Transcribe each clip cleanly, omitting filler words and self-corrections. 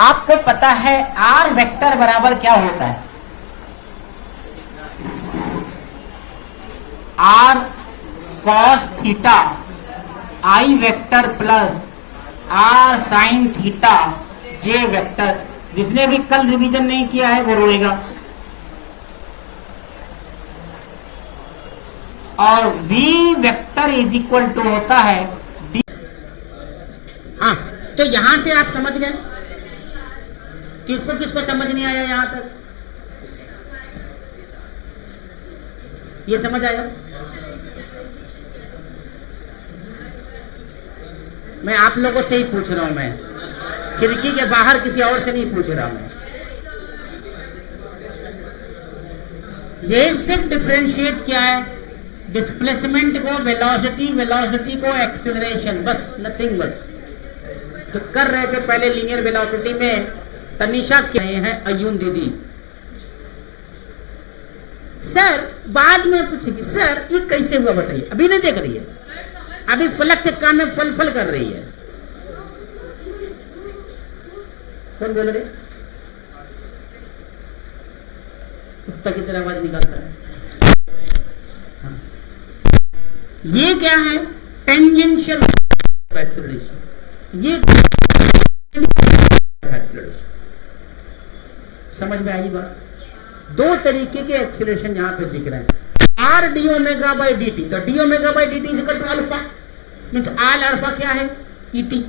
आपको पता है आर वेक्टर बराबर क्या होता है? R cos theta i vector plus r sine theta j vector. जिसने भी कल रिवीजन नहीं किया है वो रोएगा। और v vector is equal to होता है d। हाँ, तो यहां से आप समझ गए। किसको किसको समझ नहीं आया यहां तक? ये समझ आया? मैं आप लोगों से ही पूछ रहा हूं। मैं खिड़की के बाहर किसी और से नहीं पूछ रहा। मैं ये सिर्फ डिफरेंशिएट क्या है? डिस्प्लेसमेंट को वेलोसिटी, वेलोसिटी को एक्सेलरेशन, बस नथिंग। बस जो कर रहे थे पहले लीनियर वेलोसिटी में, तनिषा कह रहे हैं अयून दीदी। सर बाद में पूछेगी, सर ये कैसे हुआ बताइए। अभी नहीं देख रही है, अभी फलक के कान में फल फल कर रही है। कौन बोल रहे? कुत्ता की तरह आवाज निकालता है। हाँ। ये क्या है? Tangential acceleration. ये एक्सेलरेशन समझ में आई बात? दो तरीके के एक्सेलरेशन यहां पे दिख रहे हैं। R D omega by D T. तो D omega by D T equal to alpha, means R alpha क्या है? E T.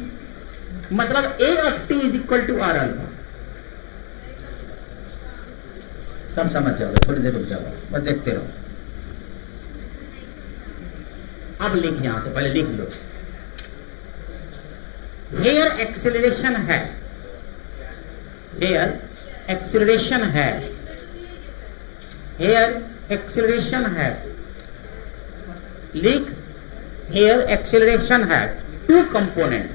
मतलब A of T is equal to are alpha. सब समझ जाओगे, थोड़ी देर रुक जाओ, बस देखते रहो। अब लिख, यहां से पहले लिख लो। हेयर एक्सेलरेशन है, हेयर एक्सेलरेशन है, हेयर एक्सेलरेशन है। लिख, हेयर एक्सेलरेशन है two component,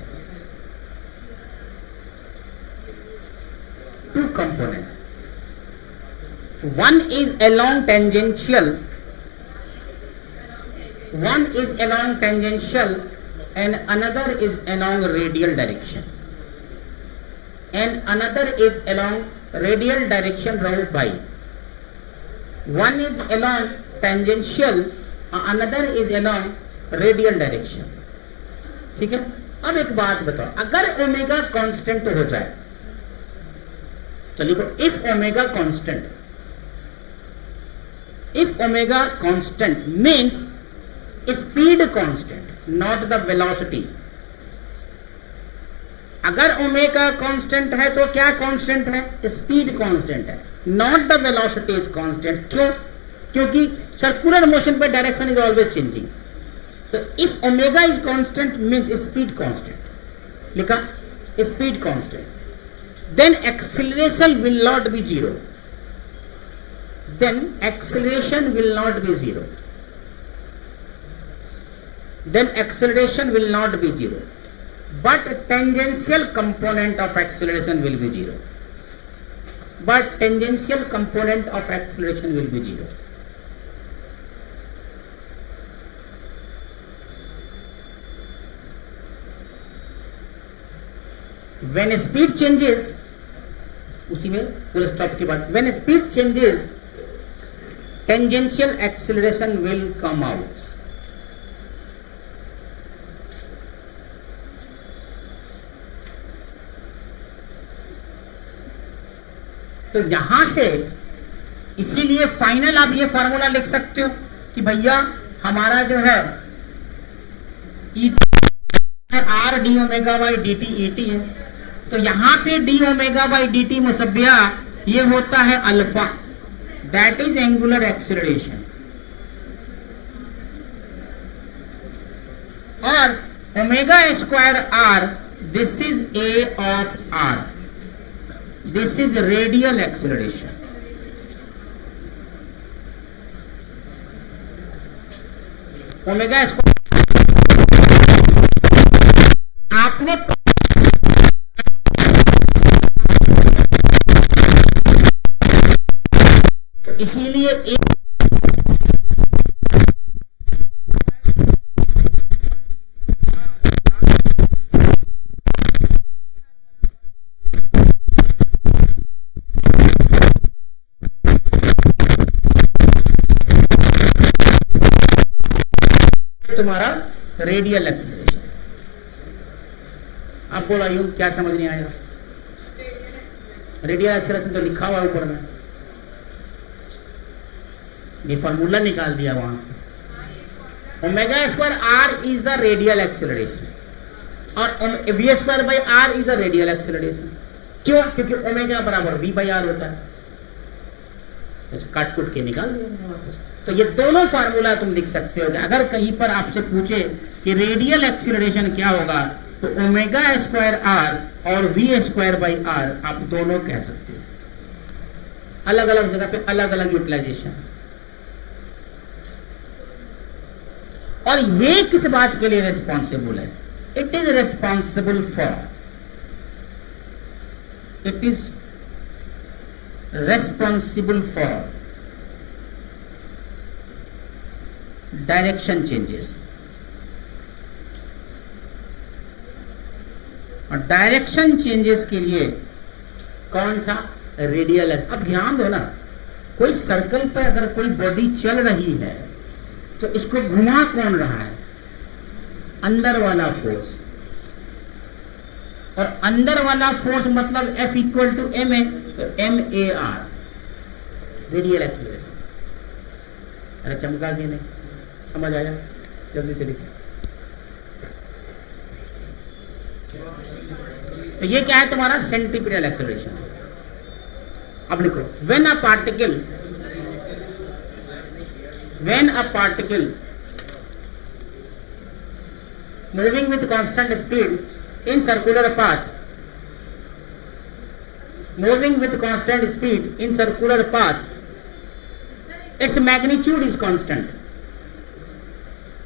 two component. One is along tangential, one is along tangential and another is along radial direction, and another is along radial direction raised by, one is along tangential, another is along radial direction। ठीक है। अब एक बात बताओ, अगर omega constant हो जाए तो लिखो if omega constant, if omega constant means speed constant, not the velocity। अगर ओमेगा कांस्टेंट है तो क्या कांस्टेंट है? स्पीड कांस्टेंट है, not the velocity is constant. क्यों? क्योंकि सर्कुलर मोशन पे डायरेक्शन इज ऑलवेज चेंजिंग। तो if omega is constant means speed constant. लिखा speed constant, then acceleration will not be zero, then acceleration will not be zero, then acceleration will not be zero, but tangential component of acceleration will be zero, but tangential component of acceleration will be zero। when speed changes, उसी में full stop के बाद, when speed changes tangential acceleration will come out। तो यहां से इसीलिए final आप ये फॉर्मूला लिख सकते हो कि भैया हमारा जो है E R D omega by D T E T है। तो यहां पे D omega by D T मुसब्बिया ये होता है alpha, that is angular acceleration। और omega square R, this is a of r, this is radial acceleration। Omega square आपने इसीलिए रेडियल एक्सेलरेशन। आप बोला यूं क्या समझ नहीं आया? रेडियल एक्सेलरेशन तो लिखा हुआ ऊपर में, ये फॉर्मूला निकाल दिया वहां से। Omega square R is the radial acceleration और V square by R is the radial acceleration. क्यों? क्योंकि ओमेगा बराबर वी बाई आर होता है। तो काट कूट के निकाल दिया वापस। तो ये दोनों फार्मूला तुम लिख सकते हो कि अगर कहीं पर आपसे पूछे कि रेडियल एक्सेलरेशन क्या होगा, तो ओमेगा स्क्वायर आर और वी स्क्वायर बाई आर आप दोनों कह सकते हो। अलग अलग जगह पे अलग अलग यूटिलाइजेशन। और ये किस बात के लिए रेस्पॉन्सिबल है? It is responsible for, it is responsible for direction changes। और डायरेक्शन चेंजेस के लिए कौन सा? रेडियल है। अब ध्यान दो ना, कोई सर्कल पर अगर कोई बॉडी चल रही है तो इसको घुमा कौन रहा है? अंदर वाला फोर्स। और अंदर वाला फोर्स मतलब F equal to M A, तो M A R radial acceleration. अरे चमका के नहीं समझ आया? जल्दी से लिखो। तो ये क्या है तुम्हारा? Centripetal acceleration. अब लिखो, when a particle moving with constant speed in circular path, moving with constant speed in circular path, its magnitude is constant,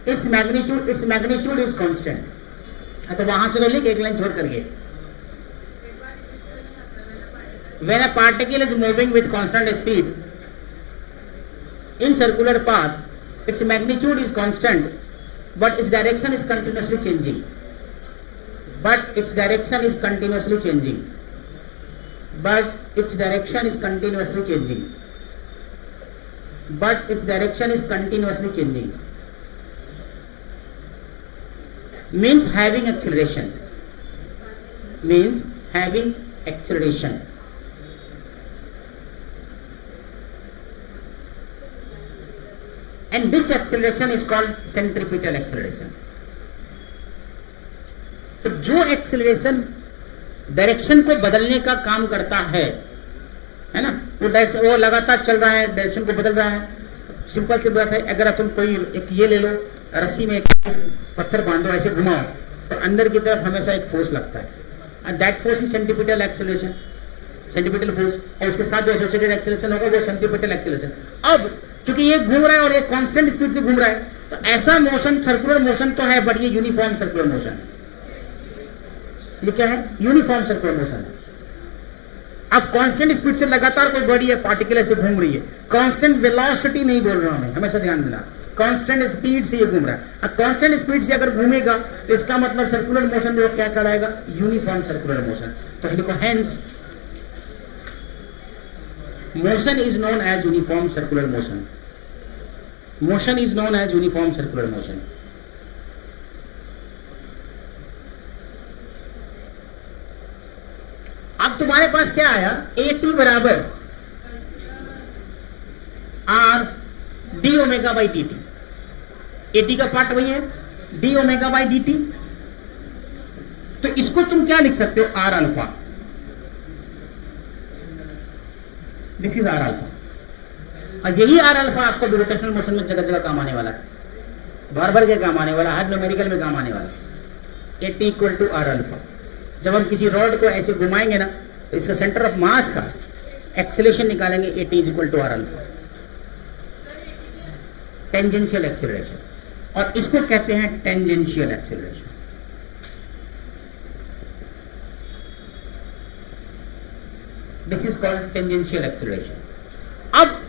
its magnitude is constant। तो वहां चलो लिख, एक लाइन छोड़ करके। when a particle is moving with constant speed in circular path, its magnitude is constant but its direction is continuously changing, but its direction is continuously changing, but its direction is continuously changing, but its direction is continuously changing means having acceleration, means having acceleration। and this acceleration is called centripetal acceleration। तो जो acceleration direction को बदलने का काम करता है ना, वो डायरेक्शन, वो लगातार चल रहा है, डायरेक्शन को बदल रहा है। सिंपल सी बात है, अगर तुम कोई एक ये ले लो, रस्सी में एक पत्थर बांधो, ऐसे घुमाओ, तो अंदर की तरफ हमेशा एक फोर्स लगता है, and that force is centripetal acceleration, centripetal force. और उसके साथ जो एसोसिएटेड एक्सेलरेशन होगा वो सेंट्रीपिटल एक्सेलरेशन। अब चूंकि ये घूम रहा है और ये कांस्टेंट स्पीड से घूम रहा है, तो ऐसा मोशन सर्कुलर मोशन तो है, बट ये यूनिफॉर्म सर्कुलर मोशन है। ये क्या है? यूनिफॉर्म सर्कुलर मोशन है। अब कांस्टेंट स्पीड से लगातार कोई बॉडी है, पार्टिकल ऐसे घूम रही है, कांस्टेंट वेलोसिटी नहीं बोल रहा हूं मैं, हमेशा ध्यान देना, कांस्टेंट स्पीड से ये घूम रहा है। अब कांस्टेंट स्पीड से अगर घूमेगा तो इसका मतलब सर्कुलर मोशन जो क्या कहलाएगा? Uniform circular motion. तो देखो, hence motion is known as uniform circular motion, motion is known as uniform circular motion. अब तुम्हारे पास क्या आया? AT बराबर r D omega by D t. AT का पार्ट वही है, d omega by D T. तो इसको तुम क्या लिख सकते हो? R alpha. This is r alpha. और यही आर अल्फा आपको ग्रेविटेशनल मोशन में जगह जगह काम आने वाला है, भर भर के काम आने वाला, हर न्यूमेरिकल में काम आने वाला। AT equal to are alpha. जब हम किसी रॉड को ऐसे घुमाएंगे ना, तो इसका सेंटर ऑफ मास का एक्सेलरेशन निकालेंगे, AT is equal to are alpha, tangential acceleration. और इसको कहते हैं tangential acceleration. This is called tangential acceleration. अब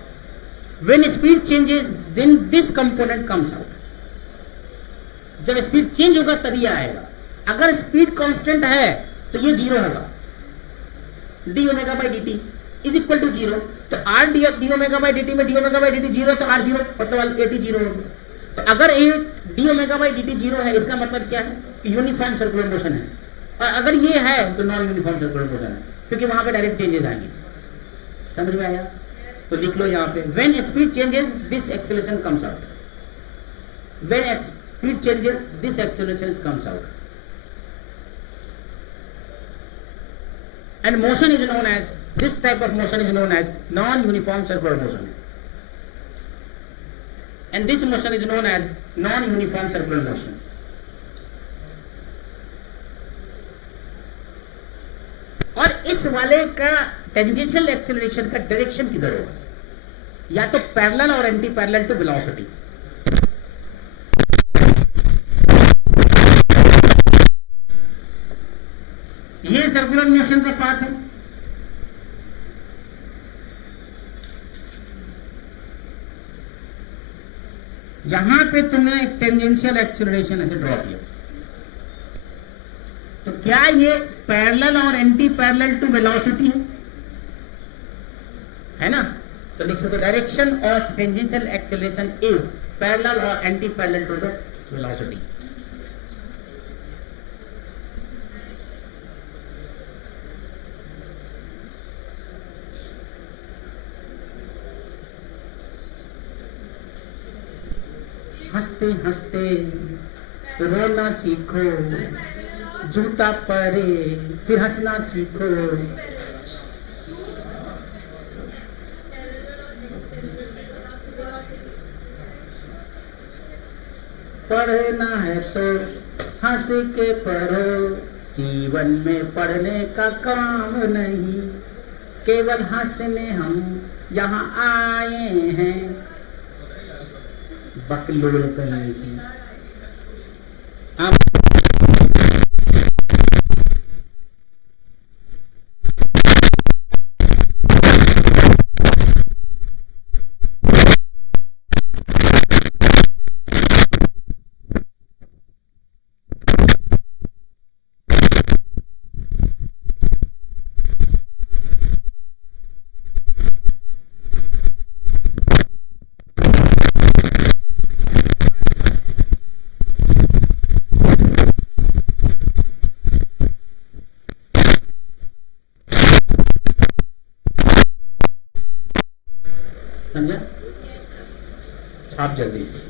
when speed changes, then this component comes out. जब स्पीड चेंज होगा तभी आएगा। अगर स्पीड कांस्टेंट है तो ये जीरो होगा, D omega by D T is equal to zero. तो R D omega by D T में D omega by D T zero, तो आर जीरो, मतलब AT जीरो होगा। तो अगर एक D omega by D T zero है, इसका मतलब क्या है कि यूनिफॉर्म सर्कुलर मोशन है, और अगर ये है तो नॉन यूनिफॉर्म सर्कुलर मोशन है, क्योंकि वहां पे डायरेक्ट चेंजेस आएंगे। समझ में आया? तो लिख लो यहाँ पे, when speed changes this acceleration comes out, when speed changes this acceleration comes out, and motion is known as, this type of motion is known as non-uniform circular motion, and this motion is known as non-uniform circular motion. और इस वाले का tangential acceleration का direction किधर होगा, या तो parallel और एंटी पैरेलल टू वेलोसिटी। ये सर्कुलर मोशन का पाथ है, यहां पे तुमने एक टेंजेंशियल एक्सेलरेशन ऐसे ड्रॉ किया, तो क्या ये पैरेलल और एंटी पैरेलल टू वेलोसिटी है ना? तो लिख सकते direction of tangential acceleration is parallel और anti parallel to the velocity. हंसते हंसते रोना सीखो, जूता परे फिर हंसना सीखो, पढ़ना है तो हंस के पढ़ो, जीवन में पढ़ने का काम नहीं, केवल हंसने हम यहाँ आए हैं, बकलोल कहीं की। समझा? छाप जल्दी से।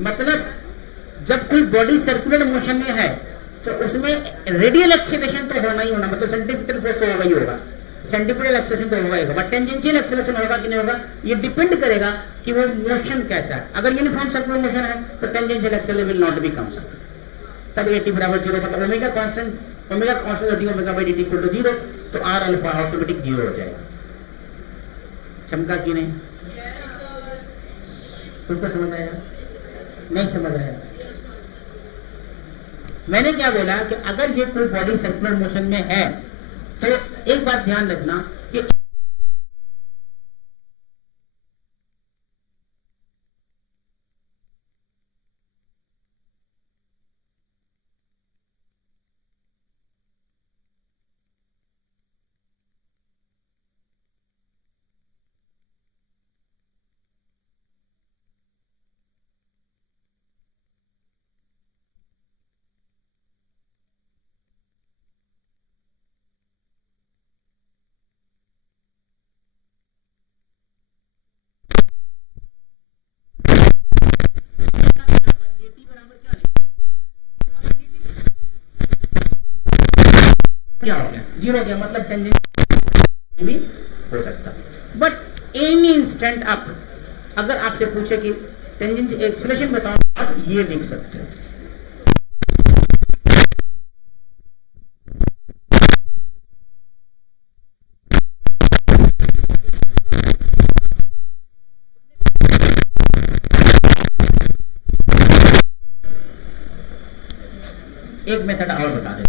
मतलब जब कोई बॉडी सर्कुलर मोशन में है तो उसमें रेडियल एक्सेलरेशन तो होना ही होना, मतलब सेंट्रीफ्यूगल फोर्स तो होगा ही होगा, सेंट्रीफ्यूगल एक्सेलरेशन तो होगा ही होगा, बट टेंजेंशियल एक्सेलरेशन होगा कि नहीं होगा ये डिपेंड करेगा कि वो मोशन कैसा है। अगर यूनिफॉर्म सर्कुलर मोशन है तो tangential acceleration will not become, तब एटी बराबर 0, मतलब omega constant D omega by D T equal to 0, तो आर अल्फा ऑटोमेटिक 0 हो जाएगा। चमका कि नहीं? तुमको समझ आया? नहीं समझ आया? मैंने क्या बोला कि अगर ये कोई बॉडी सर्कुलर मोशन में है तो एक बात ध्यान रखना कि क्या हो गया, जीरो हो गया, मतलब टेंजेंट भी हो सकता है। बट एनी इंस्टेंट आप अगर आपसे पूछे कि टेंजेंट एक्सेलरेशन बताओ, आप ये लिख सकते हो। एक मेथड और बता दे,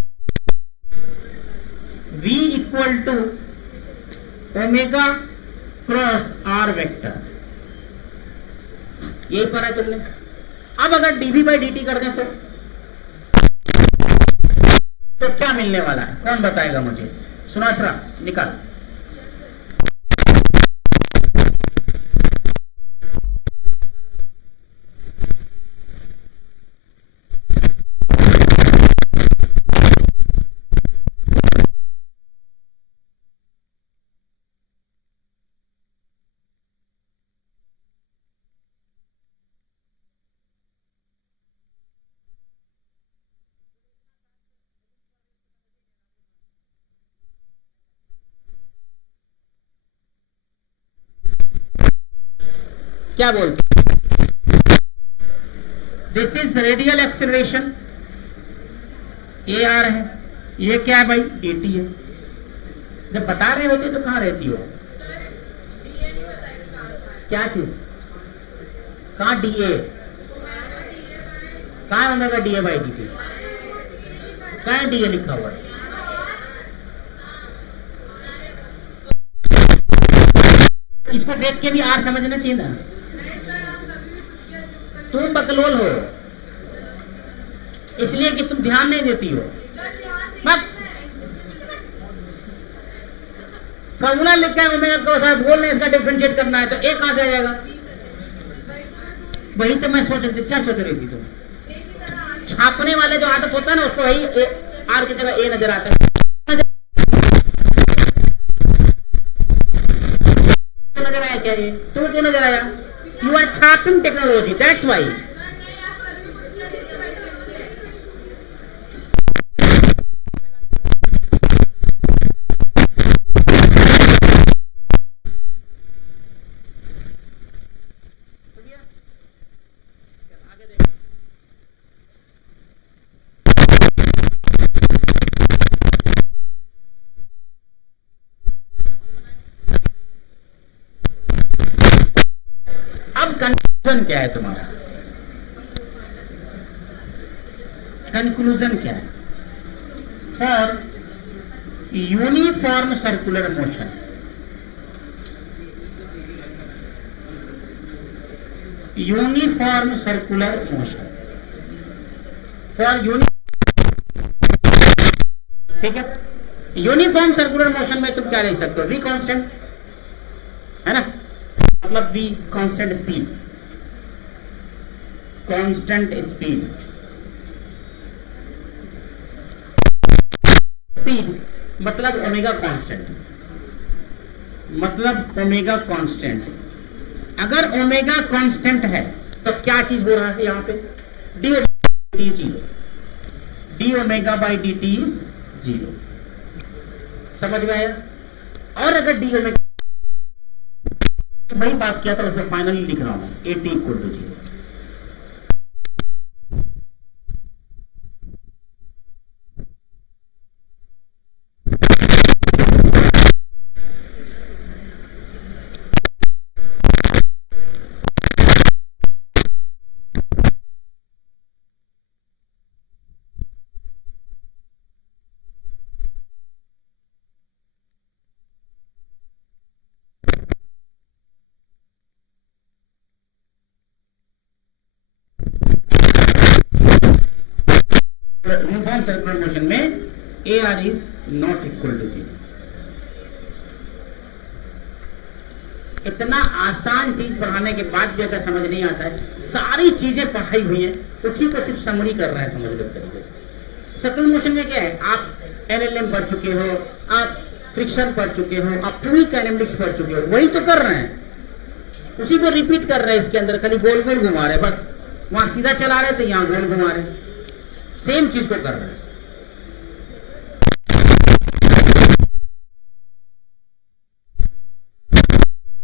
v equal to omega cross r vector, यही पढ़ा है तुमने। अब अगर dv बाई dt कर दें तो क्या मिलने वाला है, कौन बताएगा मुझे? सुनासरा निकाल। क्या बोलते? This is radial acceleration, A R है, ये क्या है भाई, ए टी है। जब बता रहे होते तो कहां रहती हो, क्या चीज, कहां डी ए, कहां omega D A by D T, कहां डी ए लिखा हुआ है? इसको देख के भी आर समझना चाहिए ना। तुम बकलोल हो इसलिए कि तुम ध्यान नहीं देती हो। फॉर्मूला लिखा है ओमेगा क्रॉस आर, बोल रहे इसका डिफरेंशिएट करना है, तो ए कहां से आ जाएगा? वही तो मैं सोच रही थी, क्या सोच रही थी तुम? छापने वाले जो आदत होता है ना, उसको वही आर की जगह ए नजर आता है। नजर आया क्या? ये तुम क्यों नजर आया? यू आर छापिंग टेक्नोलॉजी, दैट्स वाई। कंक्लूजन क्या है तुम्हारा? कंक्लूजन क्या है? For uniform circular motion, uniform circular motion, for ठीक है, यूनिफॉर्म सर्कुलर मोशन में तुम क्या लिख सकते हो? v कांस्टेंट है ना, मतलब v constant speed, constant speed, speed मतलब ओमेगा कांस्टेंट, मतलब ओमेगा कांस्टेंट। अगर ओमेगा कांस्टेंट है तो क्या चीज हो रहा है यहां पे? D T zero, D omega by D T is zero. समझ में आया? और अगर डी ओमेगा, वही बात किया था उसको फाइनली लिख रहा हूं, A T equal to zero. Uniform circular motion में A R is not equal to zero. इतना आसान चीज पढ़ाने के बाद भी अगर समझ नहीं आता है, सारी चीजें पढ़ाई हुई है, उसी को सिर्फ समरी कर रहा है, समझ लो तरीके से। सर्कुलर मोशन में क्या है, आप एलएलएम पढ़ चुके हो, आप फ्रिक्शन पढ़ चुके हो, आप फ्लूइड काइनेमेटिक्स पढ़ चुके हो, वही तो कर रहे हैं, उसी को रिपीट कर रहे हैं। इसके अंदर खाली गोल गोल घुमा रहे, बस वहां सीधा चला रहे थे, यहाँ गोल घुमा रहे, सेम चीज को कर रहे हैं।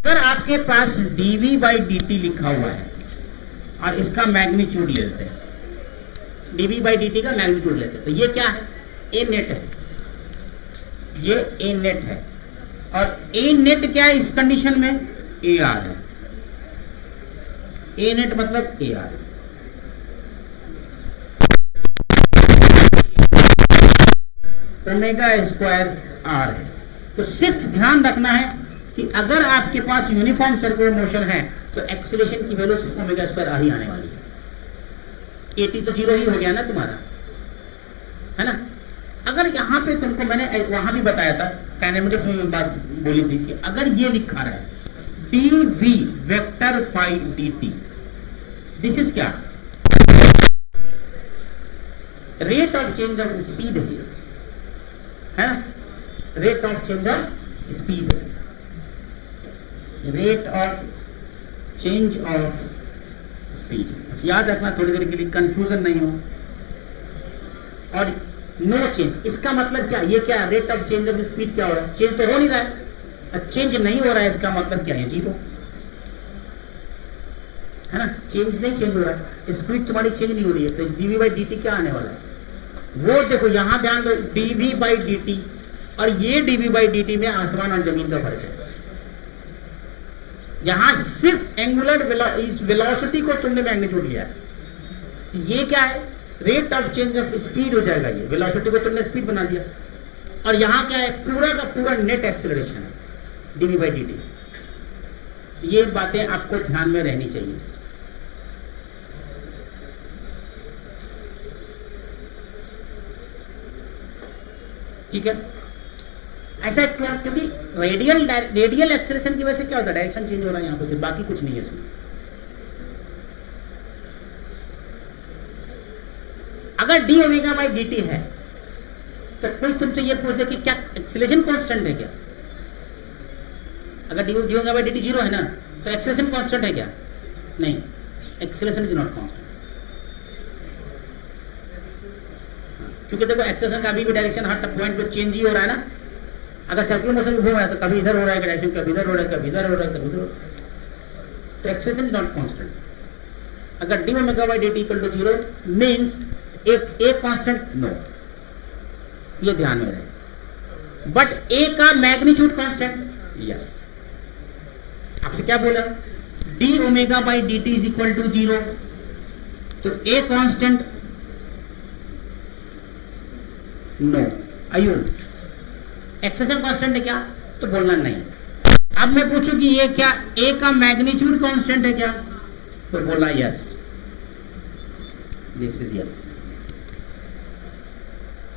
अगर आपके पास dv बाई dt लिखा हुआ है और इसका मैग्नीट्यूड लेते हैं, dv बाई dt का मैग्नीट्यूड लेते हैं, तो ये क्या है? ए नेट है, ये ए नेट है। और ए नेट क्या है इस कंडीशन में? ए आर है। ए नेट मतलब a r. Omega square r है। तो सिर्फ ध्यान रखना है कि अगर आपके पास यूनिफॉर्म सर्कुलर मोशन है तो एक्सीलरेशन की वैल्यू सिर्फ ओमेगा स्क्वायर आर ही आने वाली है। 80 तो 0 ही हो गया ना तुम्हारा, है ना। अगर यहाँ पे तुमको मैंने वहां भी बताया था, काइनेमेटिक्स में बात बोली थी कि अगर ये लिखा रहा है dv vector by dt, this is क्या? Rate of change of speed है ना, rate of change of speed, rate of change of speed. बस याद रखना थोड़ी देर के लिए, कंफ्यूजन नहीं हो। और नो चेंज, इसका मतलब क्या? ये क्या rate of change of speed क्या हो रहा है? चेंज तो हो नहीं रहा है, चेंज नहीं हो रहा है, इसका मतलब क्या है? 0, है ना। चेंज नहीं चेंज हो रहा है, स्पीड तुम्हारी चेंज नहीं हो रही है, तो dv बाई dt क्या आने वाला है? वो देखो यहां ध्यान दो, dv बाई dt और ये dv बाई dt में आसमान और जमीन का फर्क है। यहां सिर्फ एंगुलर वेलोसिटी को तुमने मैग्नीट्यूड लिया है, ये क्या है? Rate of change of speed हो जाएगा, ये वेलोसिटी को तुमने स्पीड बना दिया। और यहां क्या है? पूरा का पूरा नेट एक्सेलरेशन है, dv बाई dt। ये बातें आपको ध्यान में रहनी चाहिए। ठीक है, ऐसा क्यों? क्योंकि रेडियल एक्सेलरेशन की वजह से क्या होता है? डायरेक्शन चेंज हो रहा है यहां पर, सिर्फ, बाकी कुछ नहीं है इसमें। अगर d omega by D T है तो कोई तुमसे ये पूछ दे कि क्या एक्सेलरेशन कांस्टेंट है क्या? अगर d omega by D T 0 है ना, तो एक्सेलरेशन कांस्टेंट है क्या? नहीं, एक्सेलरेशन इज नॉट कांस्टेंट। क्योंकि देखो एक्सेलरेशन का अभी भी डायरेक्शन हर पॉइंट पे चेंज ही हो रहा है ना। अगर सर्कुलर मोशन में घूम रहा है तो कभी इधर हो रहा है डायरेक्शन, कभी इधर हो रहा है, कभी इधर हो रहा है, कभी इधर हो रहा है। तो एक्सेलरेशन इज नॉट कांस्टेंट। अगर d omega by D T equal to 0 means एक कांस्टेंट, नो, ये ध्यान में रहे। बट ए का मैग्नीट्यूड कांस्टेंट, यस। आपसे क्या बोला? D omega by D T is equal to 0, तो ए कांस्टेंट, नो। आयु एक्सेलरेशन कांस्टेंट है क्या? तो बोलना नहीं। अब मैं पूछूं कि ये क्या ए का मैग्नीट्यूड कांस्टेंट है क्या? तो बोलना yes, this is yes,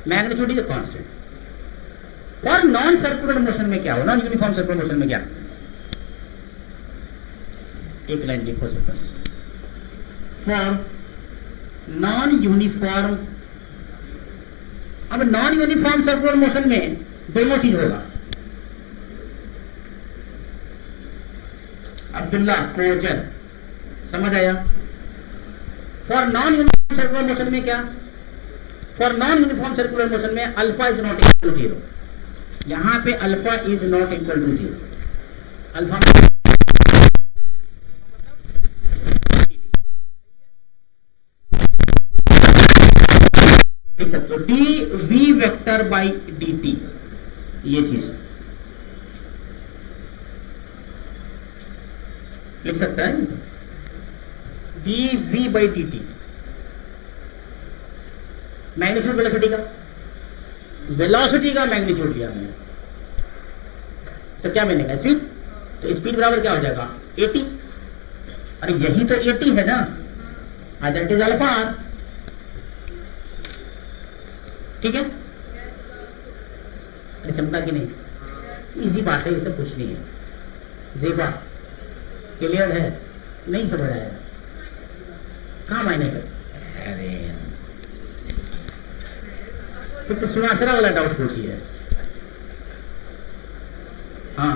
magnitude is a constant. For non circular motion में क्या हो? नॉन यूनिफॉर्म सर्कुलर मोशन में क्या? एक लाइन लिखो सब बस। फॉर नॉन यूनिफॉर्म, अब नॉन यूनिफॉर्म सर्कुलर मोशन में दोनों चीज होगा। अब्दुल्ला कोचर, समझ आया? For non uniform circular motion में क्या? For non uniform circular motion में alpha is not equal to 0। यहां पे alpha is not equal to 0। Alpha देख सकते हो, D V vector by D T, ये चीज लिख सकता है, D V by D T. Magnitude velocity का मैग्नीट्यूड लिया मैंने, तो क्या मिलेगा? स्पीड। तो स्पीड बराबर क्या हो जाएगा? 80। अरे यही तो 80 है ना, दैट इज अल्फा आर। ठीक है, अरे क्षमता की नहीं, इजी बात है, ये सब कुछ नहीं है। जेबा क्लियर है? नहीं समझ आया? कहाँ मायने से? अरे तो सुनासरा वाला डाउट पूछिए। हाँ,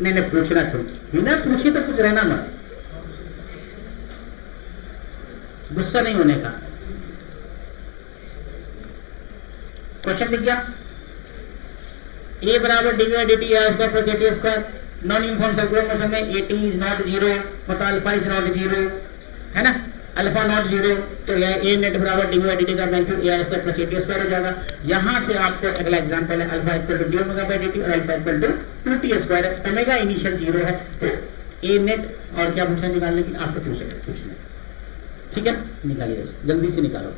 नहीं पूछना, तो बिना पूछे तो कुछ रहना मत, गुस्सा नहीं होने का। क्वेश्चन दिख गया? ए बराबर d by D t square plus a t square, non uniform circular motion में AT इज नॉट जीरो, मतलब अल्फा इज नॉट जीरो, है ना, अल्फा नॉट जीरो, तो यह ए नेट बराबर डी बाई डी टी का magnitude a r square plus AT square हो जाएगा। यहाँ से आपको अगला एग्जांपल है alpha equal to D omega by D t और alpha equal to 2t square है, ओमेगा इनिशियल जीरो है, तो ए नेट और क्या पूछा निकालने की, आफ्टर 2 सेकंड पूछना, ठीक है, निकालिए जल्दी से निकालो।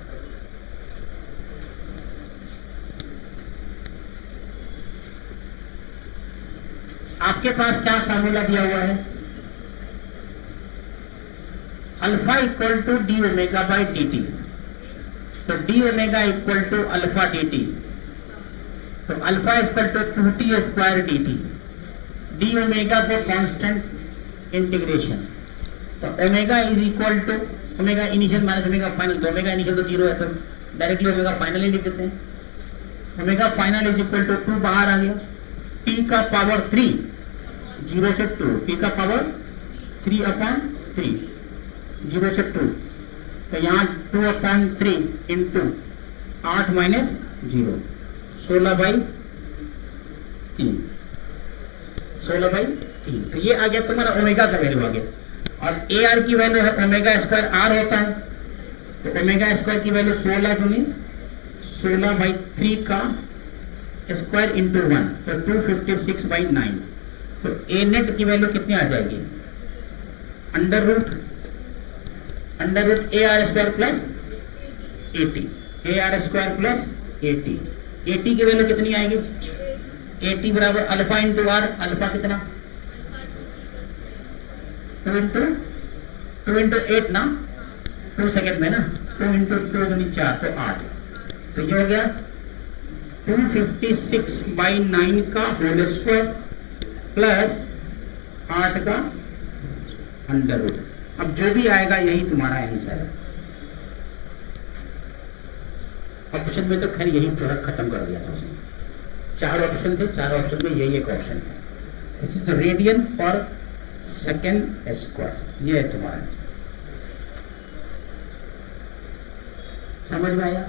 आपके पास क्या फार्मूला दिया हुआ है, alpha equal to D omega by D T, तो D omega equal to alpha D T, तो alpha equal to 2t square D T, D omega को कांस्टेंट इंटीग्रेशन, तो omega is equal to omega initial minus omega final, तो omega initial तो zero है, तो directly omega final ही लिख देते हैं। Omega final is equal to 2 बाहर आ गया, t का पावर 3, 0 से 2, t का पावर 3/3, 0 से 2, तो यहाँ 2/3 इंटू 8 माइनस 0, 16/3, 16/3, तो ये आ गया तुम्हारा ओमेगा का वैल्यू आ गया। और ए आर की वैल्यू है ओमेगा स्क्वायर आर होता है, तो ओमेगा स्क्वायर की वैल्यू 16 दूनी 16/3 का स्क्वायर इंटू 1, तो 256/9, तो ए नेट की वैल्यू कितनी आ जाएगी, under root a r square plus 80, a r square plus 80, 80 की वैल्यू कितनी आएगी, 80 बराबर अल्फा इंटू आर, अल्फा कितना 2 इंटू 8 ना, 2 सेकेंड में ना, 2 इंटू 2 दूनी 4, तो 8, तो ये हो गया 256/9 का होल स्क्वायर प्लस 8 का अंडर रूट। अब जो भी आएगा यही तुम्हारा आंसर है। ऑप्शन में तो खैर यही प्रोडक्ट खत्म कर दिया था उसने, 4 ऑप्शन थे, 4 ऑप्शन में यही एक ऑप्शन था, दिस इज द रेडियन पर सेकेंड स्क्वायर, ये है तुम्हारा आंसर। समझ में आया?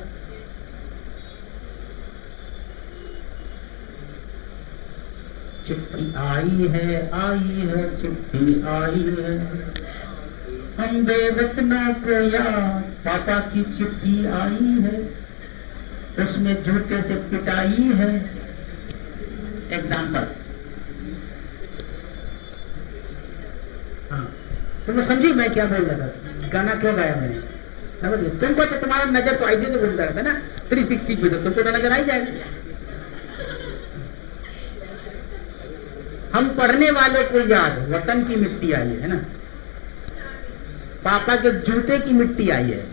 चिट्ठी आई है चिट्ठी आई है, हम बेवतनों को याद, पापा की चिट्ठी आई है, उसमें जूते से पिटाई है। एग्जाम्पल, हाँ तुम समझी मैं क्या बोल रहा था, गाना क्यों गाया मैंने, समझ गए? तुमको तो तुम्हारा नजर तो ऐसे से घूमता रहता है ना 360 पे, तो तुमको तो नजर आ ही जाएगा। हम पढ़ने वालों को याद, वतन की मिट्टी आई है ना, पापा के जूते की मिट्टी आई है।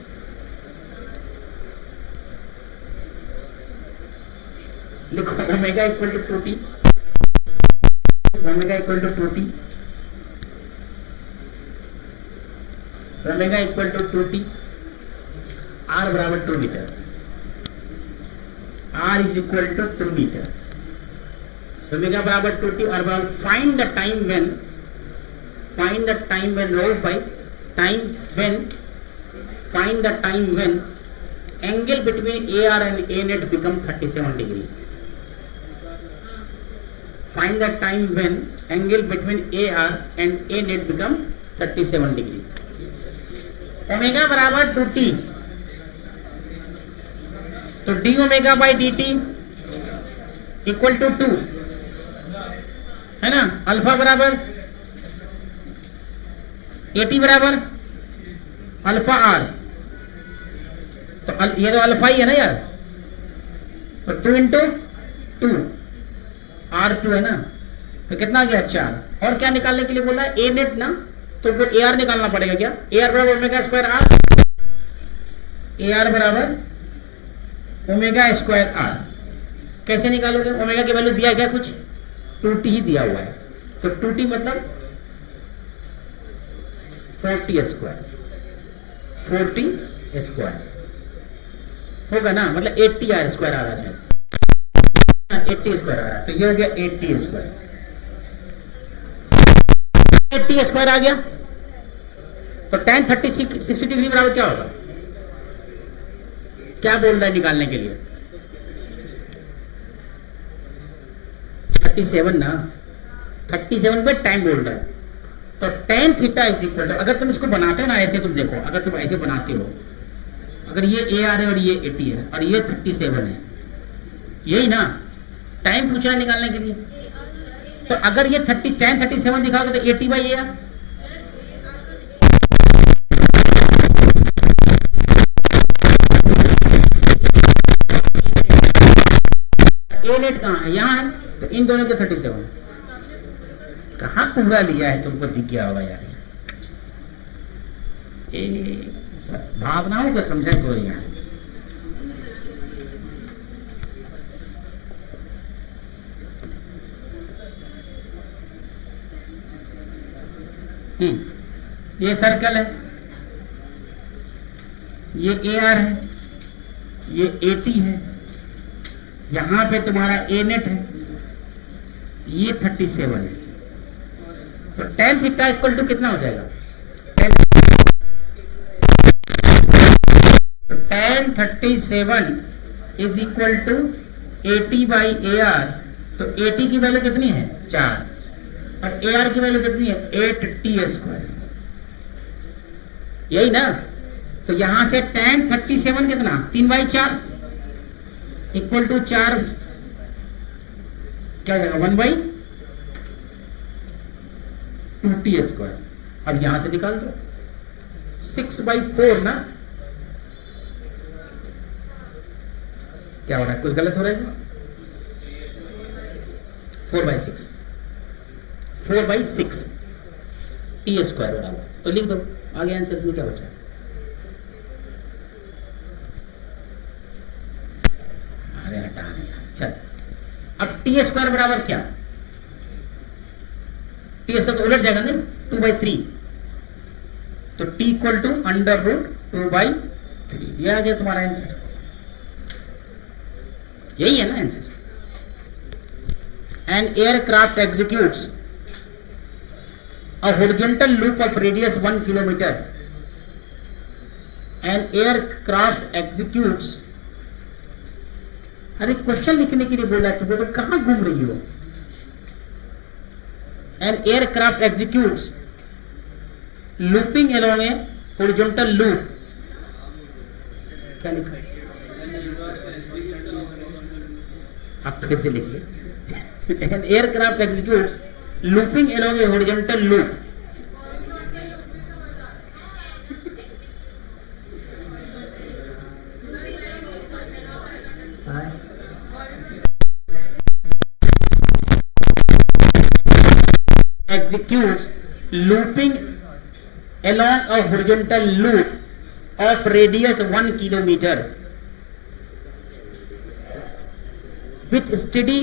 लिखो omega equal to 2t, omega equal to 2t, omega equal to 2t, r बराबर 2 metre, r is equal to 2 metre, omega बराबर 2t, आर बराबर find the time when rose by time when, find the time when angle between AR and A net become 37 degree. Find the time when angle between AR and A net become 37 degree. Omega बराबर 2t, तो d omega by dt equal to 2 है ना, alpha बराबर 80 बराबर alpha are, तो ये तो alpha ही है ना यार, तो 2 इंटू 2 R2 है ना, तो कितना आ गया 4। और क्या निकालने के लिए बोला है, ए नेट ना, तो ए आर निकालना पड़ेगा क्या, ए आर बराबर omega square r, a r बराबर ओमेगा स्क्वायर आर। कैसे निकालोगे, ओमेगा की वैल्यू दिया क्या, कुछ 2t ही दिया हुआ है, तो 2t मतलब 40 स्क्वायर, 40 स्क्वायर होगा ना, मतलब 80 आर स्क्वायर आ रहा है, 80 स्क्वायर आ रहा है, तो ये हो गया 80 स्क्वायर, 80 स्क्वायर आ गया, तो tan 60 डिग्री बराबर क्या होगा, क्या बोल रहा है निकालने के लिए, 37 ना, 37 पे टाइम बोल रहा है, तो tan theta is equal to, अगर तुम इसको बनाते हो ना ऐसे, तुम देखो अगर तुम ऐसे बनाते हो, अगर ये AR है और ये 80 है और ये 37 है, यही ना टाइम पूछना निकालने के लिए, तो अगर ये tan 37 दिखाओगे तो 80/AR, A नेट कहाँ है, यहाँ है, तो इन दोनों के 37 कहाँ पूरा लिया है, तुमको दिख गया होगा यार। भावनाओं को समझा करो यार। ये सर्कल है, ये AR है, ये 80 है, यहां पे तुम्हारा A नेट है, ये 37 है, तो tan थीटा इक्वल टू कितना हो जाएगा, tan 37 is equal to 80/AR, तो 80 की वैल्यू कितनी है 4 और AR की वैल्यू कितनी है 8t², यही ना। तो यहां से tan 37 कितना 3/4 इक्वल टू 4, क्या हो जाएगा 1/2t²। अब यहां से निकाल दो 6/4 ना, क्या हो रहा है, कुछ गलत हो रहा है क्या? 4/6 t² बराबर, तो लिख दो आगे आंसर में क्या बचा, अरे हटा नहीं, चल अब t² बराबर क्या, t² तो उलट जाएगा ना 2/3, तो t इक्वल टू √2/3, ये आ गया तुम्हारा आंसर, यही है ना answer. An aircraft executes a horizontal loop of radius 1 kilometer. An aircraft executes, अरे क्वेश्चन लिखने के लिए बोला तुमको, तो कहां घूम रही हो। An aircraft executes looping along a horizontal loop, क्या लिखा है, आप फिर से लिखिए। An aircraft executes looping along a horizontal loop. Executes looping along a horizontal loop of radius 1 kilometer with steady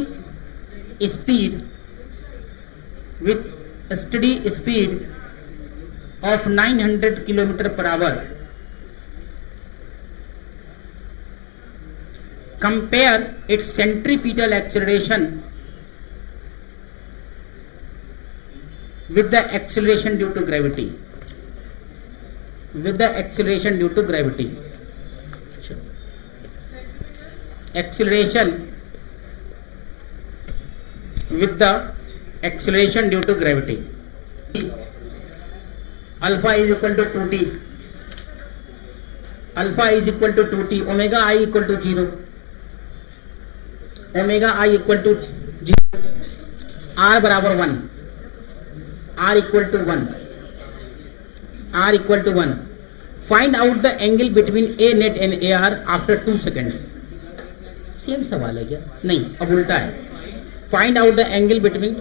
speed of 900 km per hour. Compare its centripetal acceleration with the acceleration due to gravity. Acceleration due to gravity. Acceleration with the acceleration due to gravity. Alpha is equal to 2t. Alpha is equal to 2t. Omega I equal to 0. Omega I equal to 0. R बराबर 1. R equal to 1. R equal to 1. Find out the angle between A net and AR after 2 seconds. Same सवाल है क्या? नहीं, अब उल्टा है. Find out the angle between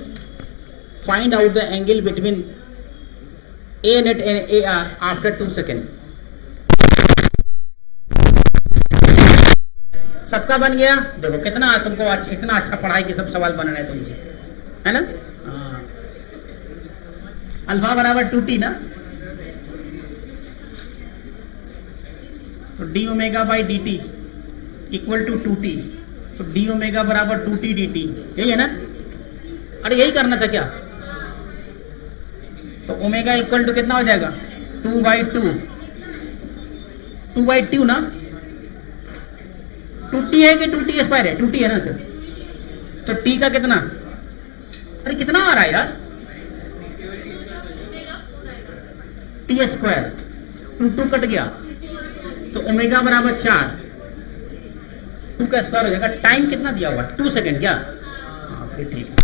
A net and AR after 2 seconds. सबका बन गया. देखो कितना तुमको इतना अच्छा पढ़ाई के सब सवाल बन रहे हैं तुमसे, है ना. अल्फा बराबर 2t ना, तो D omega by D T equal to 2t, तो डी ओमेगा बराबर 2t dt, यही है ना. अरे यही करना था क्या. तो ओमेगा इक्वल टू कितना हो जाएगा 2/2 ना. 2t है कि 2t² है, 2t है ना सर. तो t का कितना अरे कितना आ रहा है यार, टी स्क्वायर, टू कट गया तो ओमेगा बराबर 4, 2 का स्क्वायर हो जाएगा। टाइम कितना दिया हुआ, 2 सेकेंड क्या? हाँ फिर ठीक है।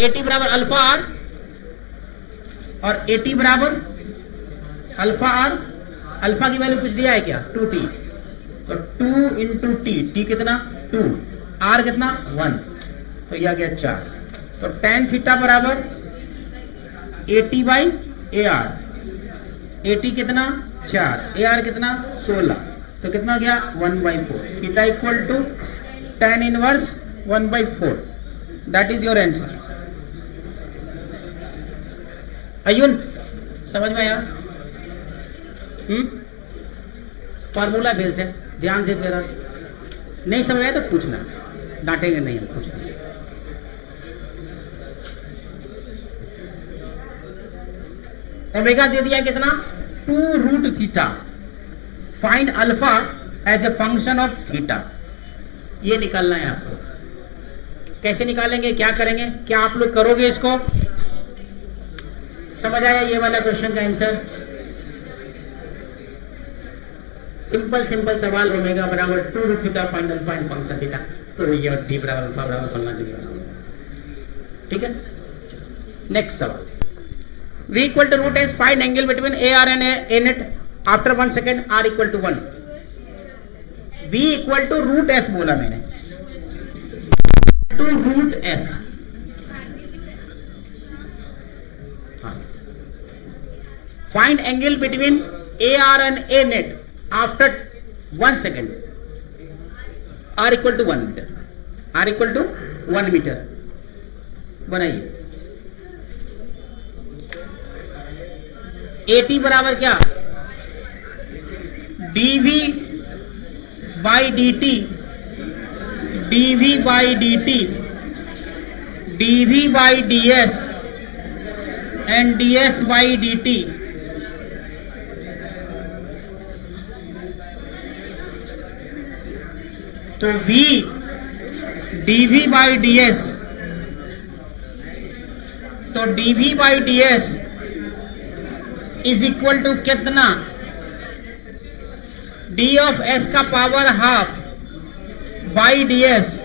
एटी बराबर अल्फा आर और एटी बराबर अल्फा आर। अल्फा की वैल्यू कुछ दिया है क्या, 2t, तो 2 इंटू टी कितना 2, आर कितना 1, तो यह आ गया 4। तो tan थीटा बराबर AT by a are, eighty कितना 4, ए आर कितना 16, तो कितना हो गया 1/4। Theta equal to tan inverse 1/4। That is your answer. अयुन समझ में आया? फार्मूला बेस्ड है, ध्यान से तेरा नहीं समझ आया तो पूछना, डांटेंगे नहीं हम, पूछना। ओमेगा दे दिया कितना 2 root theta, find alpha as a function of theta. ये निकालना है आपको। कैसे निकालेंगे, क्या करेंगे, क्या आप लोग करोगे इसको? समझ आया ये वाला क्वेश्चन का आंसर? सिंपल सिंपल सवाल, ओमेगा बराबर 2 रूट थीटा, फाइंड अल्फा इन फंक्शन थीटा, तो ये डी बराबर अल्फा बराबर फलना डी। ठीक है, नेक्स्ट सवाल। V equal to root s, find angle between a r and a net after 1 second, r equal to 1। V equal to root s बोला मैंने, two root s. Find angle between a r and a net after 1 second, r equal to 1 metre, r equal to 1 metre बनाइए। AT बराबर क्या, dv by D t, dv by D t, dv by d S and d s by D T. तो V dV by d s, तो dV by d s is equal to कितना, d of s का power half by d s,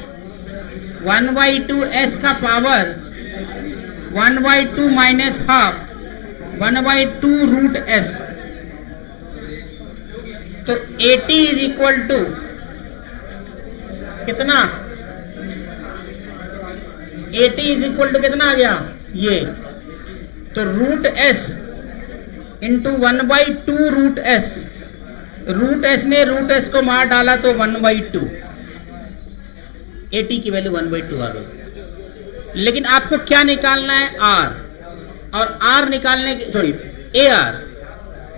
1/2 s का power 1/2 minus half 1/2 root s। तो 80 is equal to कितना, 80 is equal to कितना आ गया ये, तो root s into 1/2 root s. Root s ने रूट एस को मार डाला तो 1/2, 80 की वैल्यू 1/2 आ गई। लेकिन आपको क्या निकालना है, आर, और आर निकालने के, सॉरी ए आर,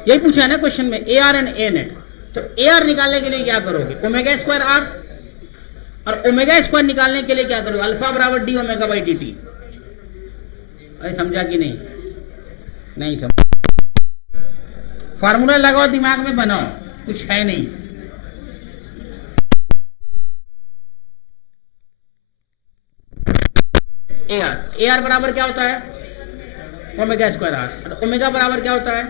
यही पूछा है ना क्वेश्चन में, A r and a net. तो ए आर निकालने के लिए क्या करोगे, ओमेगा स्क्वायर आर, और ओमेगा स्क्वायर निकालने के लिए क्या करोगे, अल्फा बराबर D omega by D T. अरे समझा कि नहीं? नहीं समझ। फार्मूला लगाओ, दिमाग में बनाओ, कुछ है नहीं। ए आर बराबर क्या होता है, ओमेगा स्क्वायर आर, और ओमेगा बराबर क्या होता है,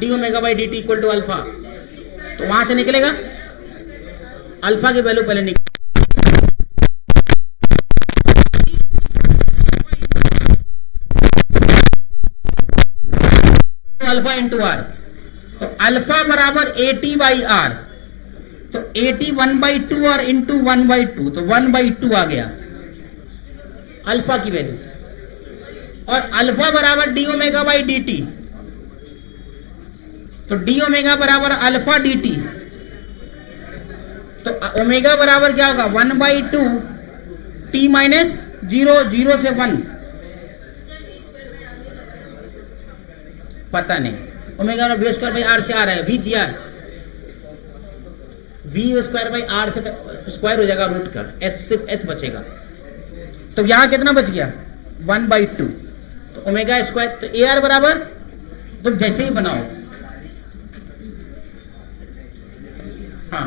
d omega by D T equal to alpha. तो वहां से निकलेगा अल्फा की वैल्यू पहले निकल, अल्फा इंटू आर, तो अल्फा बराबर 80 बाई आर, तो 80 1/2 और इंटू 1/2, तो 1/2 आ गया अल्फा की वैल्यू। और अल्फा बराबर D omega by D T, तो डी ओमेगा बराबर अल्फा डी टी, तो ओमेगा बराबर क्या होगा 1/2 टी माइनस 0, 0 से 1, पता नहीं। Omega v square by r से आ रहा है, वी दिया है, वी स्क्वायर बाई आर से स्क्वायर हो जाएगा रूट का, एस सिर्फ एस बचेगा। तो यहां कितना बच गया 1/2, तो ओमेगा स्क्वायर, तो ए आर बराबर, तुम जैसे ही बनाओ, हाँ,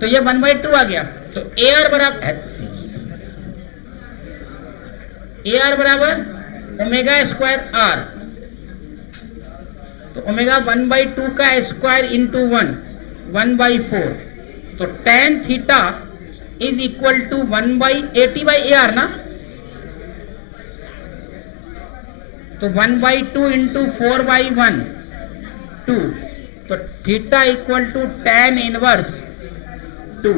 तो ये 1/2 आ गया, तो ए आर बराबर ओमेगा स्क्वायर आर, तो ओमेगा 1/2 का स्क्वायर इंटू 1/4, तो tan theta is equal to 1/80/AR ना, तो 1/2 इंटू 4/1 2, तो theta equal to tan inverse 2.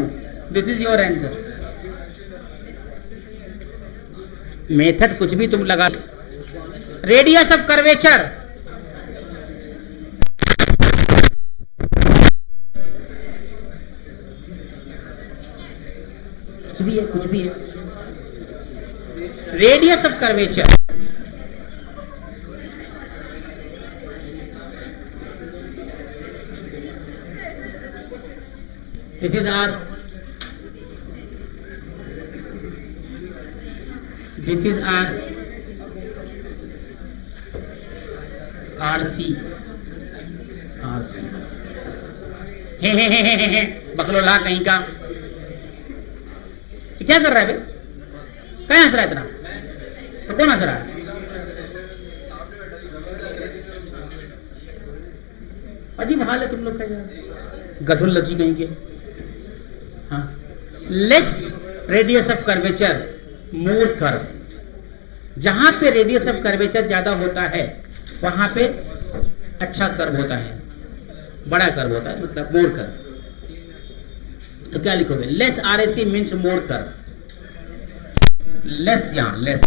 This is your answer. Method कुछ भी तुम लगा. रेडियस ऑफ कर्वेचर, कुछ भी है. Radius of curvature, this is R, this is R, R C, हे बकलोला कहीं का. क्या कर रहा है बे? क्या हंस रहा है इतना? तो कौन हंस रहा है? अजीब हाल है तुम लोग का यार, गधुल लची कहीं के. हाँ, less radius of curvature more curve. जहां पे रेडियस ऑफ कर्वेचर ज्यादा होता है वहां पे अच्छा कर्व होता है, बड़ा कर्व होता है, मतलब मोर कर्व. तो क्या लिखोगे? Less RAC means more curve. Less, यहां लेस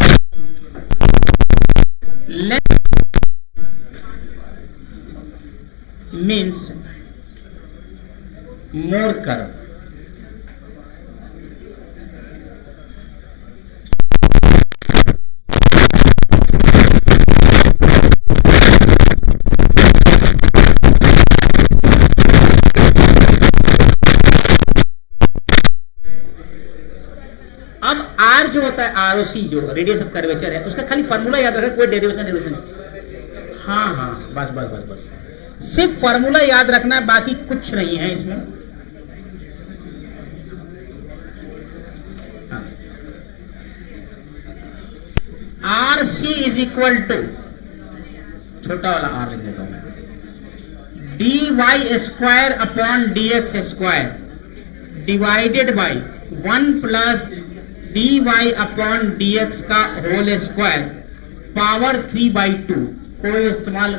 मीन्स मोर कर्व. अब आर जो होता है, आरओसी जो रेडियस ऑफ कर्वेचर है, उसका खाली फार्मूला याद रखना, कोई डेरिवेशन नहीं. हाँ, बस सिर्फ फार्मूला याद रखना, बाकी कुछ नहीं है इसमें. R C is equal to, छोटा वाला आर लिख देता हूं, d y square upon d x square divided by 1 plus d y upon d x का होल स्क्वायर पावर 3/2. कोई इस्तेमाल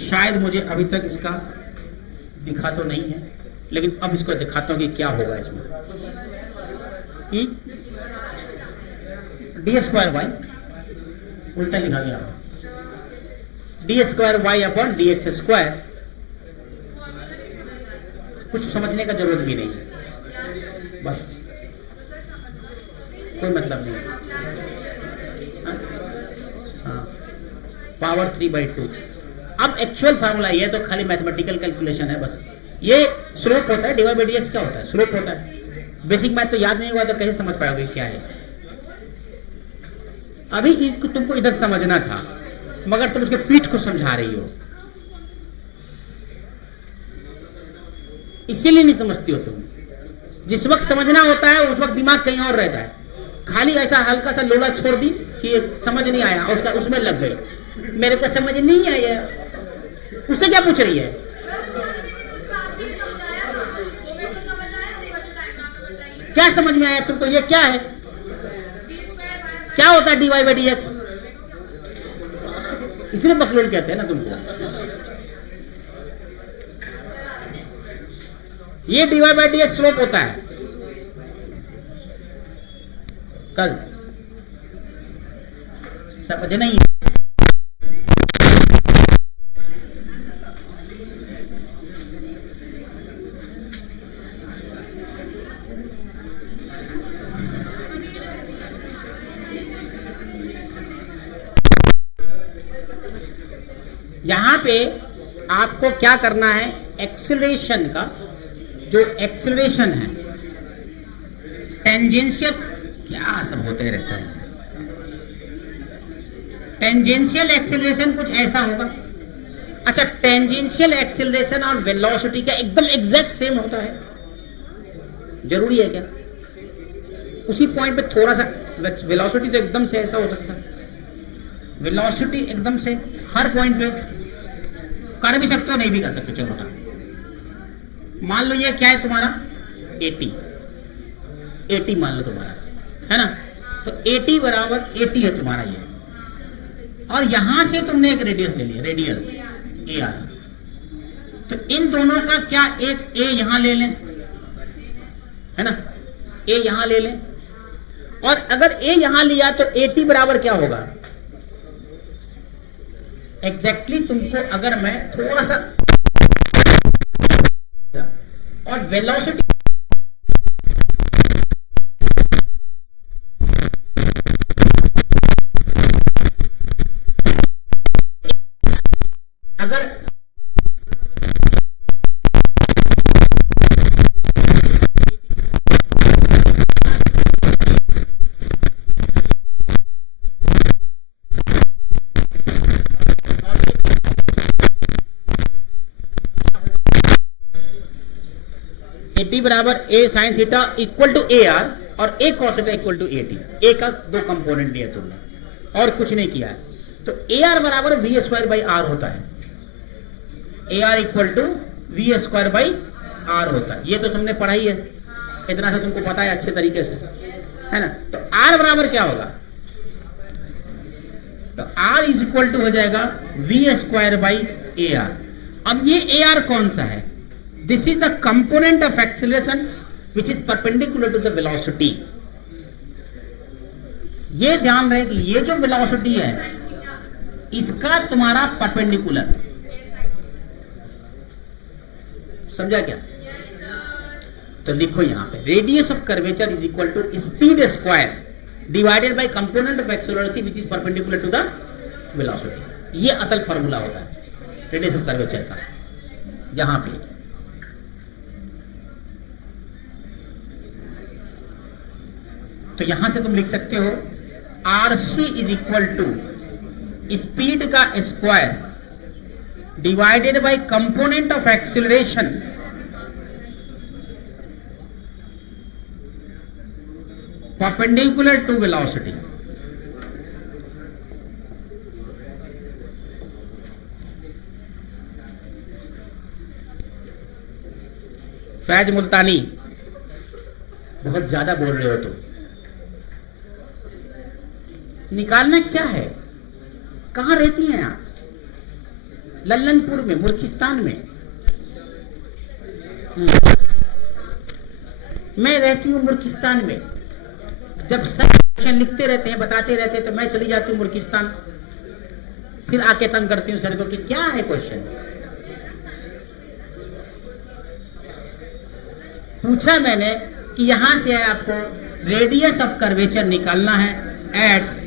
शायद मुझे अभी तक इसका दिखा तो नहीं है, लेकिन अब इसको दिखाता हूं कि क्या होगा इसमें. डी स्क्वायर वाई उल्टा लिखा गया, d square y upon d x square. कुछ समझने का जरूरत भी नहीं है, बस कोई मतलब नहीं. हाँ, पावर 3/2. अब एक्चुअल फार्मूला ये तो खाली मैथमेटिकल कैलकुलेशन है बस. ये स्लोप होता है, dy by dx क्या होता है? स्लोप होता है. बेसिक मैथ तो याद नहीं हुआ तो कैसे समझ पाओगे क्या है? अभी तुमको इधर समझना था, मगर तुम उसके पीठ को समझा रही हो, इसीलिए नहीं समझती हो तुम. जिस वक्त समझना होता है उस वक्त दिमाग कहीं और रहता है. खाली ऐसा हल्का सा लोला छोड़ दी कि समझ नहीं आया, उसका उसमें लग गई, मेरे को समझ नहीं आया. उससे क्या पूछ रही है? क्या समझ में आया तुमको? ये क्या है? क्या होता है dy by dx? इसलिए बकलोल कहते हैं ना तुमको. ये dy by dx स्लोप होता है. कल समझ नहीं. यहां पे आपको क्या करना है? एक्सेलरेशन का जो एक्सेलरेशन है, टेंजेंशियल क्या सब होते रहता है. टेंजेंशियल एक्सेलरेशन कुछ ऐसा होगा। अच्छा, टेंजेंशियल एक्सेलरेशन और वेलोसिटी का एकदम एग्जैक्ट सेम होता है? जरूरी है क्या? उसी पॉइंट पे थोड़ा सा वेलोसिटी तो एकदम से ऐसा हो सकता है, वेलोसिटी एकदम से हर पॉइंट पे कर भी सकते हो, नहीं भी कर सकते। चलो मान लो ये क्या है तुम्हारा 80 मान लो तुम्हारा, है ना? तो 80 बराबर 80 है तुम्हारा ये, और यहां से तुमने एक रेडियस ले लिया, रेडियल AR। तो इन दोनों का क्या एक A यहां ले लें, है ना? A यहां ले लें, और अगर A यहां लिया तो 80 बराबर क्या होगा? एग्जैक्टली तुमको अगर मैं थोड़ा सा और वेलोसिटी अगर टी बराबर A sine theta equal to A R और A cos theta equal to A T. A का दो कंपोनेंट दिया तुमने और कुछ नहीं किया है, तो ए आर बराबर वी स्क्वायर बाई आर होता है। A r equal to v square by r होता है, ये तो तुमने पढ़ा ही है, इतना सा तुमको पता है अच्छे तरीके से, है ना? तो आर बराबर क्या होगा? तो आर इज इक्वल टू हो जाएगा v square by a r. अब ये ए आर कौन सा है? This is the component of acceleration which is perpendicular to the velocity. ये ध्यान रहे कि ये जो वेलोसिटी है इसका तुम्हारा परपेंडिकुलर, समझा क्या? तो लिखो यहां पे radius of curvature is equal to speed square divided by component of acceleration which is perpendicular to the velocity. ये असल फॉर्मूला होता है रेडियस ऑफ कर्वेचर का। यहां पे तो यहां से तुम लिख सकते हो R C is equal to speed का square divided by component of acceleration perpendicular to velocity. Faiz Multani, बहुत ज्यादा बोल रहे हो तुम। निकालना क्या है? कहां रहती हैं आप? लल्लनपुर में, मुर्खिस्तान में। मैं रहती हूं मुर्खिस्तान में। जब सब क्वेश्चन लिखते रहते हैं, बताते रहते हैं, तो मैं चली जाती हूं मुर्खिस्तान, फिर आके तंग करती हूं सर को कि क्या है क्वेश्चन। पूछा मैंने कि यहां से आपको रेडियस ऑफ कर्वेचर निकालना है एट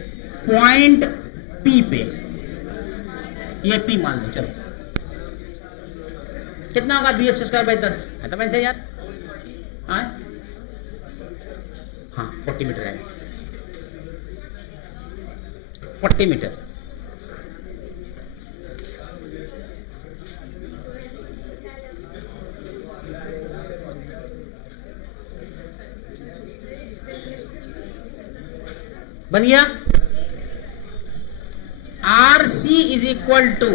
पॉइंट P पे। ये P मान लो, चलो कितना होगा? बी स्क्वायर बाई 10 है तो वैसे यार, हाँ 40 मीटर है, 40 मीटर। बन गया। R C is equal to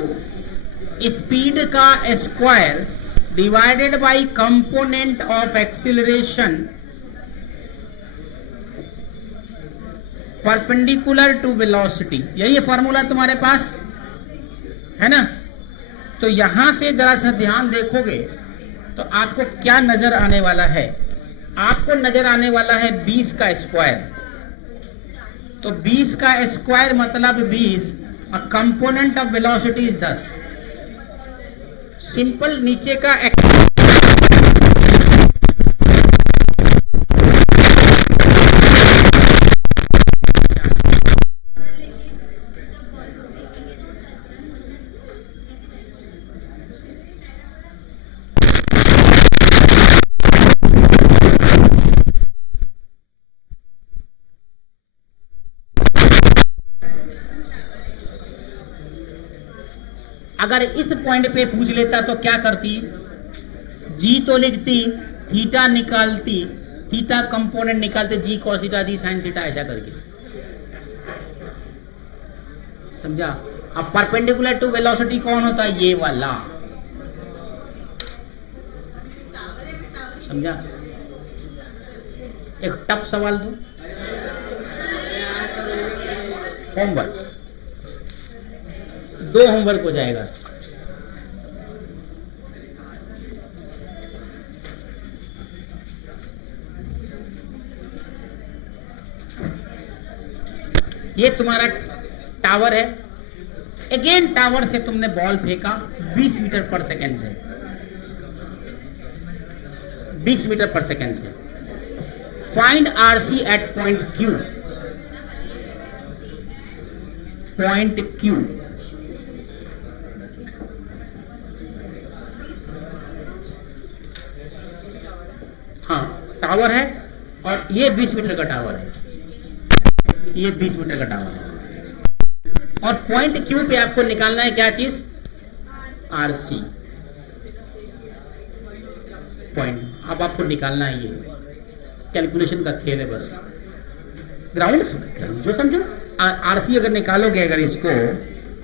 speed का square divided by component of acceleration perpendicular to velocity. यही फॉर्मूला तुम्हारे पास है ना? तो यहां से जरा सा ध्यान देखोगे तो आपको क्या नजर आने वाला है? आपको नजर आने वाला है 20 का स्क्वायर। तो 20 का स्क्वायर मतलब 20, और component of velocity is 10। Simple नीचे का अगर इस पॉइंट पे पूछ लेता तो क्या करती, जी तो लिखती, थीटा निकालती, थीटा कंपोनेंट निकालते, जी कॉस थीटा जी साइन थीटा ऐसा करके, समझा। अब परपेंडिकुलर टू वेलोसिटी कौन होता है, ये वाला, समझा। एक टफ सवाल दूं, होमवर्क, 2 होमवर्क हो जाएगा। ये तुम्हारा टावर है, अगेन टावर से तुमने बॉल फेंका 20 मीटर पर सेकेंड से, 20 मीटर पर सेकेंड से। Find RC at point q, point q. हाँ, टावर है और ये 20 मीटर का टावर है, ये 20 मीटर का टावर है, और पॉइंट क्यू पे आपको निकालना है क्या चीज, आरसी पॉइंट। अब आपको निकालना है, ये कैलकुलेशन का खेल है बस, ग्राउंड जो समझो। आरसी अगर निकालोगे अगर इसको,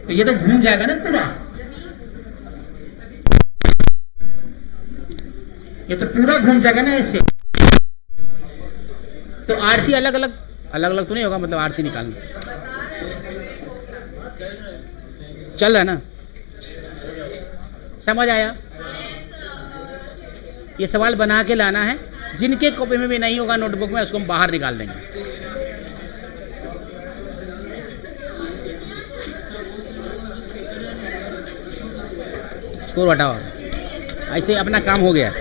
तो ये तो घूम जाएगा ना पूरा, ये तो पूरा घूम जाएगा ना ऐसे। तो आरसी अलग अलग तो नहीं होगा, मतलब आरसी निकालना चल रहा है ना, समझ आया। ये सवाल बना के लाना है, जिनके कॉपी में भी नहीं होगा नोटबुक में, उसको हम बाहर निकाल देंगे। स्कोर हटाओ, ऐसे अपना काम हो गया।